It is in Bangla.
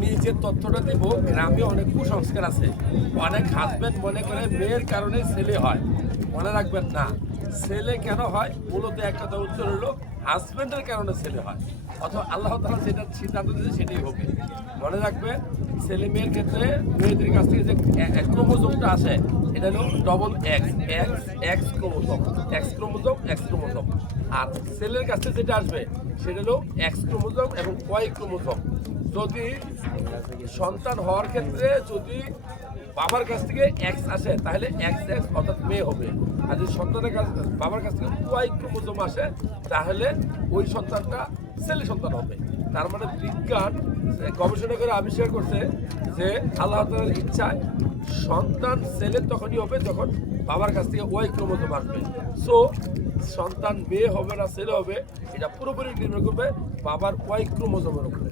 আমি যে তথ্যটা দেব, গ্রামে অনেক কুসংস্কার আছে। অনেক হাজব্যান্ড মনে করে মেয়ের কারণে ছেলে হয়। মনে রাখবেন না, ছেলে কেন হয় মূলত একটা উত্তর হলো হাজব্যান্ডের কারণে ছেলে হয়, অথবা আল্লাহ তাআলা যেটা সিদ্ধান্ত দিয়েছে সেটাই হবে। মনে রাখবে, ছেলে মেয়ের ক্ষেত্রে মেয়েদের কাছ থেকে যে ক্রোমোজোমটা আসে, এটা হলো double X X X chromosome, X chromosome. আর ছেলের কাছে যেটা আসবে সেটা হলো এক্স ক্রোমোজোম এবং ওয়াই ক্রোমোজোম। যদি সন্তান হওয়ার ক্ষেত্রে যদি বাবার কাছ থেকে এক্স আসে তাহলে এক্স এক্স অর্থাৎ মেয়ে হবে। আর যদি সন্তানের কাছ বাবার কাছ থেকে ওয়াই ক্রোমোজোম আসে তাহলে ওই সন্তানটা ছেলে সন্তান হবে। তার মানে বিজ্ঞান গবেষণা করে আবিষ্কার করছে যে আল্লাহ তাআলার ইচ্ছায় সন্তান ছেলে তখনই হবে যখন বাবার কাছ থেকে ওয়াই ক্রোমোজোম আসবে। সো সন্তান মেয়ে হবে না ছেলে হবে এটা পুরোপুরি নির্ভর করবে বাবার ওয়াই ক্রোমোজোমের উপরে।